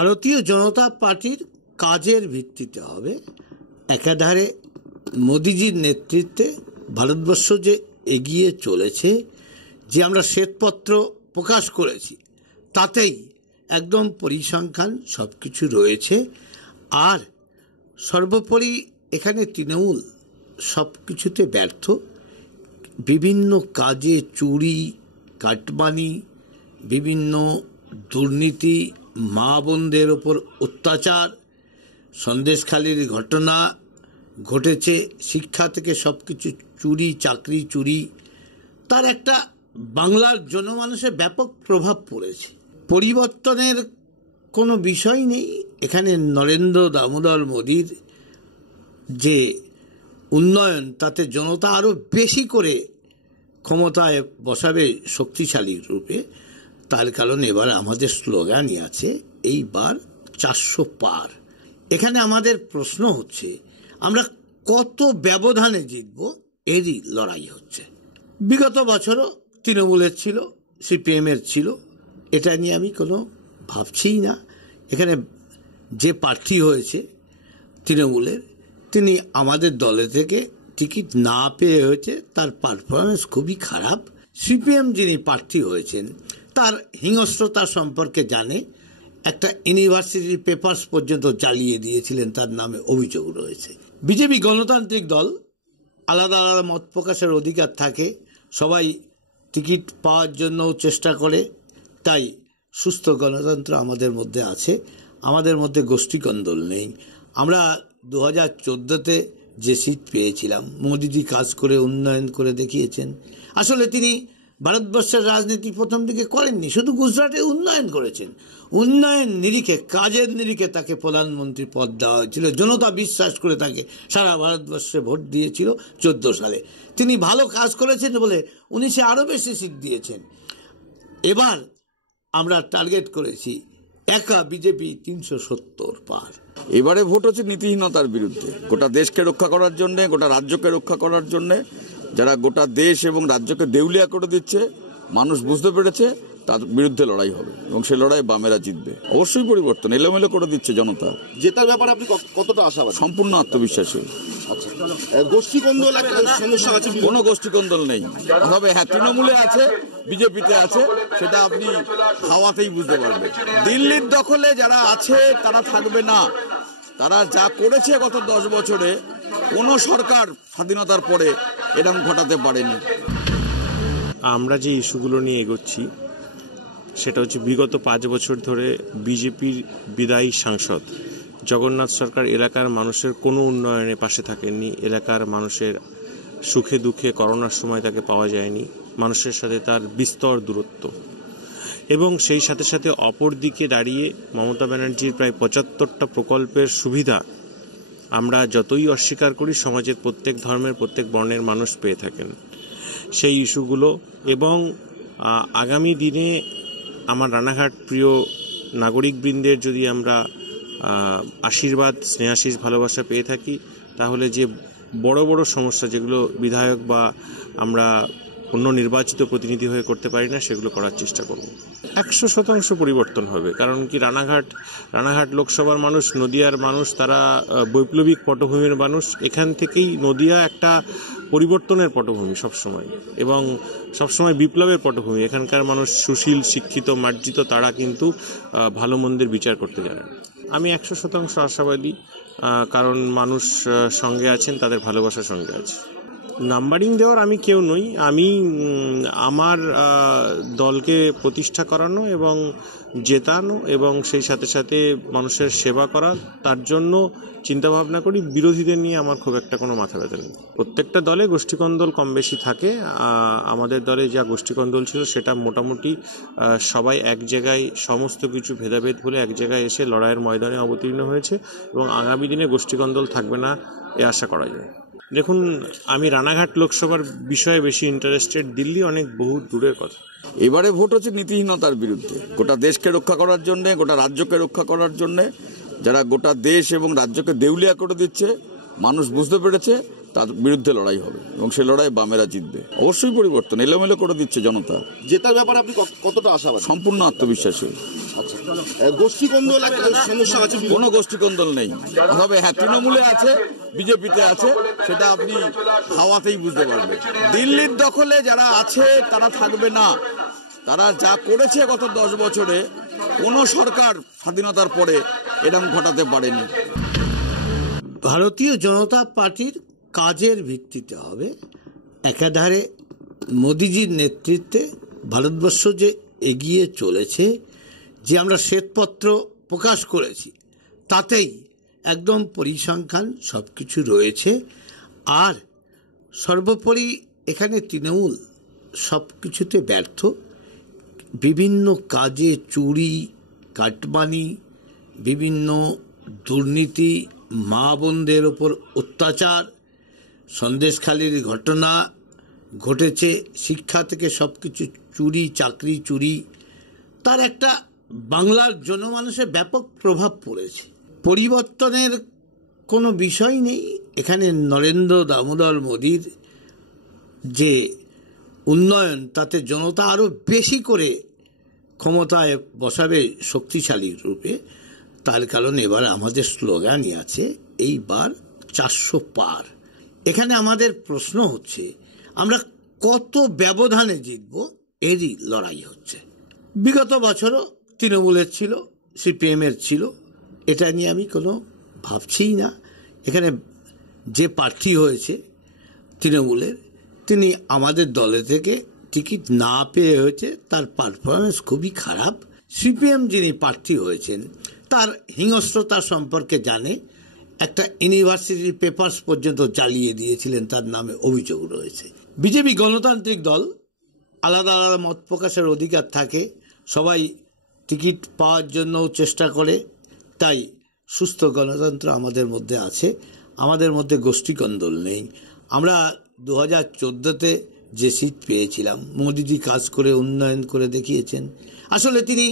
ভারতীয় জনতা পার্টির কাজের ভিত্তিতে হবে। একাধারে মোদিজির নেতৃত্বে ভারতবর্ষ যে এগিয়ে চলেছে, যে আমরা শ্বেতপত্র প্রকাশ করেছি, তাতেই একদম পরিসংখ্যান সব কিছু রয়েছে। আর সর্বোপরি এখানে তৃণমূল সব কিছুতে ব্যর্থ। বিভিন্ন কাজে চুরি, কাটমানি, বিভিন্ন দুর্নীতি, মা বোনদের ওপর অত্যাচার, সন্দেশখালির ঘটনা ঘটেছে, শিক্ষা থেকে সব কিছু চুরি, চাকরি চুরি, তার একটা বাংলার জনমানুষে ব্যাপক প্রভাব পড়েছে। পরিবর্তনের কোনো বিষয় নেই এখানে। নরেন্দ্র দামোদর মোদির যে উন্নয়ন, তাতে জনতা আরও বেশি করে ক্ষমতায় বসাবে শক্তিশালী রূপে। তার কারণ এবার আমাদের স্লোগানই আছে, এইবার 400 পার। এখানে আমাদের প্রশ্ন হচ্ছে আমরা কত ব্যবধানে জিতব, এরই লড়াই হচ্ছে। বিগত বছরও তৃণমূলের ছিল, সিপিএমের ছিল, এটা নিয়ে আমি কোনো ভাবছিই না। এখানে যে প্রার্থী হয়েছে তৃণমূলের, তিনি আমাদের দলে থেকে টিকিট না পেয়ে হয়েছে, তার পারফরমেন্স খুবই খারাপ। সিপিএম যিনি প্রার্থী হয়েছেন, তার হিংস্রতা সম্পর্কে জানে। একটা ইউনিভার্সিটির পেপার্স পর্যন্ত জ্বালিয়ে দিয়েছিলেন, তার নামে অভিযোগ রয়েছে। বিজেপি গণতান্ত্রিক দল, আলাদা আলাদা মত প্রকাশের অধিকার থাকে, সবাই টিকিট পাওয়ার জন্য চেষ্টা করে, তাই সুস্থ গণতন্ত্র আমাদের মধ্যে আছে। আমাদের মধ্যে গোষ্ঠীকন্দল নেই। আমরা 2014-তে যে সিট পেয়েছিলাম, মোদিজি কাজ করে উন্নয়ন করে দেখিয়েছেন। আসলে তিনি ভারতবর্ষের রাজনীতি প্রথম দিকে করেননি, শুধু গুজরাটে উন্নয়ন করেছেন। উন্নয়ন নিরিখে, কাজের নিরিখে তাকে প্রধানমন্ত্রী পদ দেওয়া হয়েছিল। জনতা বিশ্বাস করে তাকে সারা ভারতবর্ষে ভোট দিয়েছিল 14 সালে। তিনি ভালো কাজ করেছেন বলে 19-এ আরও বেশি সিট দিয়েছেন। এবার আমরা টার্গেট করেছি একা বিজেপি 370 পার। এবারে ভোট হচ্ছে নীতিহীনতার বিরুদ্ধে। গোটা দেশকে রক্ষা করার জন্য, গোটা রাজ্যকে রক্ষা করার জন্য, যারা গোটা দেশ এবং রাজ্যকে দেউলিয়া করে দিচ্ছে, মানুষ বুঝতে পেরেছে, তার বিরুদ্ধে লড়াই হবে এবং সেই লড়াই বামেরা জিতবে। অবশ্যই পরিবর্তন এলোমেলো করে দিচ্ছে জনতা। জেতার ব্যাপারে আপনি কতটা আশাবাদী? সম্পূর্ণ আত্মবিশ্বাসী। গোষ্ঠীকন্দল একটা সমস্যা আছে? কোনো গোষ্ঠীকন্দল নেই। তবে হ্যাঁ, তৃণমূলে আছে, বিজেপিতে আছে, সেটা আপনি হাওয়াতেই বুঝতে পারবেন। দিল্লির দখলে যারা আছে তারা থাকবে না। তারা যা করেছে গত 10 বছরে, কোনো সরকার স্বাধীনতার পরে এরকম ঘটাতে পারেনি। আমরা যে ইস্যুগুলো নিয়ে এগোচ্ছি সেটা হচ্ছে, বিগত 5 বছর ধরে বিজেপির বিদায়ী সাংসদ জগন্নাথ সরকার এলাকার মানুষের কোনো উন্নয়নে পাশে থাকেননি। এলাকার মানুষের সুখে দুঃখে, করোনার সময় তাকে পাওয়া যায়নি। মানুষের সাথে তার বিস্তর দূরত্ব। এবং সেই সাথে সাথে অপর দিকে দাঁড়িয়ে মমতা ব্যানার্জির প্রায় 75টা প্রকল্পের সুবিধা আমরা যতই অস্বীকার করি, সমাজের প্রত্যেক ধর্মের, প্রত্যেক বর্ণের মানুষ পেয়ে থাকেন। সেই ইস্যুগুলো এবং আগামী দিনে আমার রানাঘাট প্রিয় নাগরিকবৃন্দের যদি আমরা আশীর্বাদ, স্নেহাশিস, ভালোবাসা পেয়ে থাকি, তাহলে যে বড় বড় সমস্যা যেগুলো বিধায়ক বা আমরা অন্য নির্বাচিত প্রতিনিধি হয়ে করতে পারি না, সেগুলো করার চেষ্টা করব। 100% পরিবর্তন হবে। কারণ কি, রানাঘাট লোকসভার মানুষ, নদিয়ার মানুষ, তারা বৈপ্লবিক পটভূমির মানুষ। এখান থেকেই নদিয়া একটা পরিবর্তনের পটভূমি সবসময়, এবং সবসময় বিপ্লবের পটভূমি। এখানকার মানুষ সুশীল, শিক্ষিত, মার্জিত, তারা কিন্তু ভালো মন্দের বিচার করতে জানেন। আমি 100% আশাবাদী, কারণ মানুষ সঙ্গে আছেন, তাদের ভালোবাসার সঙ্গে আছে। নাম্বারিং দেওয়ার আমি কেউ নই। আমি আমার দলকে প্রতিষ্ঠা করানো এবং জেতানো এবং সেই সাথে সাথে মানুষের সেবা করা, তার জন্য চিন্তাভাবনা করি। বিরোধীদের নিয়ে আমার খুব একটা কোনো মাথা ব্যথা নেই। প্রত্যেকটা দলে গোষ্ঠীকন্দল কম বেশি থাকে। আমাদের দলে যা গোষ্ঠীকন্দল ছিল, সেটা মোটামুটি সবাই এক জায়গায়, সমস্ত কিছু ভেদাভেদ ভুলে এক জায়গায় এসে লড়াইয়ের ময়দানে অবতীর্ণ হয়েছে, এবং আগামী দিনে গোষ্ঠীকন্দল থাকবে না এ আশা করা যায়। দেখুন, আমি রানাঘাট লোকসভার বিষয়ে বেশি ইন্টারেস্টেড। দিল্লি অনেক বহু দূরের কথা। এবারে ভোট হচ্ছে নীতিহীনতার বিরুদ্ধে। গোটা দেশকে রক্ষা করার জন্য, গোটা রাজ্যকে রক্ষা করার জন্য, যারা গোটা দেশ এবং রাজ্যকে দেউলিয়া করে দিচ্ছে, মানুষ বুঝতে পেরেছে, তার বিরুদ্ধে লড়াই হবে এবং সে লড়াই বামেরা জিতবে। অবশ্যই পরিবর্তন এলোমেলো করে দিচ্ছে জনতা। জেতার ব্যাপারে আপনি কতটা আশাবাদী? সম্পূর্ণ আত্মবিশ্বাসী। আচ্ছা, গোষ্ঠী কোন্দল একটা সমস্যা আছে। কোনো গোষ্ঠী কোন্দল নেই, তবে হ্যাঁ তৃণমূলে আছে, বিজেপিতে আছে, সেটা আপনি হাওয়াতেই বুঝতে পারবেন। দিল্লির দখলে যারা আছে তারা থাকবে না। তারা যা করেছে গত 10 বছরে কোনো সরকার স্বাধীনতার পরে এরকম ঘটাতে পারেনি। ভারতীয় জনতা পার্টির কাজের ভিত্তিতে হবে। একাধারে মোদিজির নেতৃত্বে ভারতবর্ষ যে এগিয়ে চলেছে, যে আমরা শ্বেতপত্র প্রকাশ করেছি, তাতেই একদম পরিসংখ্যান সব কিছু রয়েছে। আর সর্বোপরি এখানে তৃণমূল সব কিছুতে ব্যর্থ। বিভিন্ন কাজে চুরি, কাটমানি, বিভিন্ন দুর্নীতি, মা বোনদের ওপর অত্যাচার, সন্দেশখালির ঘটনা ঘটেছে, শিক্ষা থেকে সব কিছু চুরি, চাকরি চুরি, তার একটা বাংলার জনমানুষের ব্যাপক প্রভাব পড়েছে। পরিবর্তনের কোনো বিষয় নেই এখানে। নরেন্দ্র দামোদর মোদির যে উন্নয়ন, তাতে জনতা আরও বেশি করে ক্ষমতায় বসাবে শক্তিশালী রূপে। তার কারণ এবার আমাদের স্লোগানই আছে, এইবার 400 পার। এখানে আমাদের প্রশ্ন হচ্ছে আমরা কত ব্যবধানে জিতব, এরই লড়াই হচ্ছে। বিগত বছরও তৃণমূলের ছিল, সিপিএমের ছিল, এটা নিয়ে আমি কোনো ভাবছিই না। এখানে যে প্রার্থী হয়েছে তৃণমূলের, তিনি আমাদের দলে থেকে টিকিট না পেয়ে হয়েছে, তার পারফরমেন্স খুবই খারাপ। সিপিএম যিনি প্রার্থী হয়েছেন তার হিংস্রতা সম্পর্কে জানে, একটা ইউনিভার্সিটির পেপার্স পর্যন্ত জ্বালিয়ে দিয়েছিলেন, তার নামে অভিযোগ রয়েছে। বিজেপি গণতান্ত্রিক দল, আলাদা আলাদা মত প্রকাশের অধিকার থাকে, সবাই টিকিট পাওয়ার জন্য চেষ্টা করে, তাই সুস্থ গণতন্ত্র আমাদের মধ্যে আছে। আমাদের মধ্যে গোষ্ঠীকন্দল নেই। আমরা 2014-তে যে সিট পেয়েছিলাম, মোদিজি কাজ করে উন্নয়ন করে দেখিয়েছেন। আসলে তিনি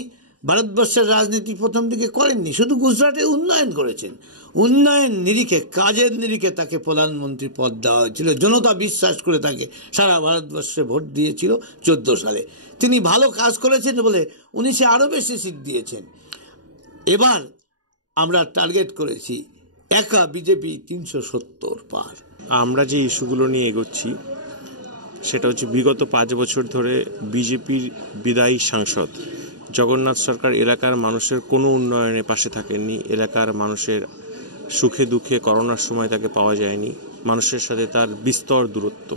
ভারতবর্ষের রাজনীতি প্রথম দিকে করেননি, শুধু গুজরাটে উন্নয়ন করেছেন। উন্নয়ন নিরিখে, কাজের নিরিখে তাকে প্রধানমন্ত্রী পদ দেওয়া হয়েছিল। জনতা বিশ্বাস করে তাকে সারা ভারতবর্ষে ভোট দিয়েছিল 14 সালে। তিনি ভালো কাজ করেছেন বলে 19-এ আরও বেশি সিট দিয়েছেন। এবার আমরা টার্গেট করেছি একা বিজেপি 370 পার। আমরা যে ইস্যুগুলো নিয়ে এগোচ্ছি সেটা হচ্ছে বিগত 5 বছর ধরে বিজেপির বিদায়ী সাংসদ জগন্নাথ সরকার এলাকার মানুষের কোনো উন্নয়নে পাশে থাকেননি। এলাকার মানুষের সুখে দুঃখে, করোনার সময় তাকে পাওয়া যায়নি। মানুষের সাথে তার বিস্তর দূরত্ব।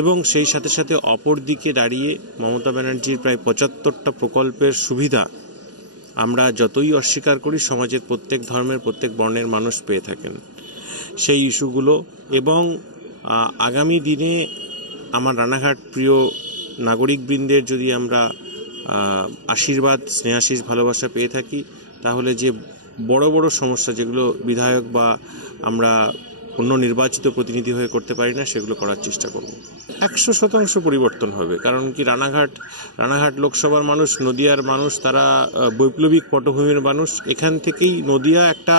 এবং সেই সাথে সাথে অপর দিকে দাঁড়িয়ে মমতা ব্যানার্জির প্রায় 75টা প্রকল্পের সুবিধা আমরা যতই অস্বীকার করি, সমাজের প্রত্যেক ধর্মের, প্রত্যেক বর্ণের মানুষ পেয়ে থাকেন। সেই ইস্যুগুলো এবং আগামী দিনে আমার রানাঘাট প্রিয় নাগরিকবৃন্দের যদি আমরা আশীর্বাদ, স্নেহাশিস, ভালোবাসা পেয়ে থাকি, তাহলে যে বড় বড় সমস্যা যেগুলো বিধায়ক বা আমরা অন্য নির্বাচিত প্রতিনিধি হয়ে করতে পারি না, সেগুলো করার চেষ্টা করব। 100% পরিবর্তন হবে। কারণ কি, রানাঘাট লোকসভার মানুষ, নদিয়ার মানুষ, তারা বৈপ্লবিক পটভূমির মানুষ। এখান থেকেই নদিয়া একটা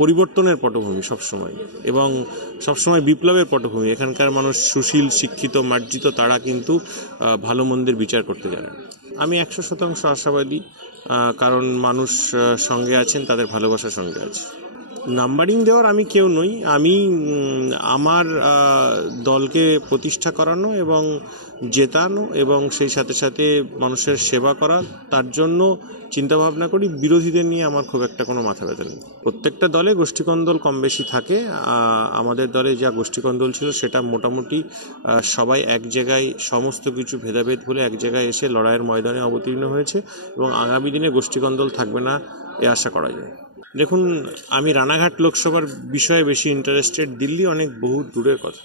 পরিবর্তনের পটভূমি সবসময়, এবং সবসময় বিপ্লবের পটভূমি। এখানকার মানুষ সুশীল, শিক্ষিত, মার্জিত, তারা কিন্তু ভালো মন্দের বিচার করতে জানেন। আমি 100% আশাবাদী, কারণ মানুষ সঙ্গে আছেন, তাদের ভালোবাসার সঙ্গে আছে। নাম্বারিং দেওয়ার আমি কেউ নই। আমি আমার দলকে প্রতিষ্ঠা করানো এবং জেতানো এবং সেই সাথে সাথে মানুষের সেবা করা, তার জন্য চিন্তাভাবনা করি। বিরোধীদের নিয়ে আমার খুব একটা কোনো মাথা ব্যথা নেই। প্রত্যেকটা দলে গোষ্ঠীকন্দল কম বেশি থাকে। আমাদের দলে যা গোষ্ঠীকন্দল ছিল সেটা মোটামুটি সবাই এক জায়গায়, সমস্ত কিছু ভেদাভেদ ভুলে এক জায়গায় এসে লড়াইয়ের ময়দানে অবতীর্ণ হয়েছে, এবং আগামী দিনে গোষ্ঠীকন্দল থাকবে না এ আশা করা যায়। দেখুন, আমি রানাঘাট লোকসভার বিষয়ে বেশি ইন্টারেস্টেড। দিল্লি অনেক বহু দূরের কথা।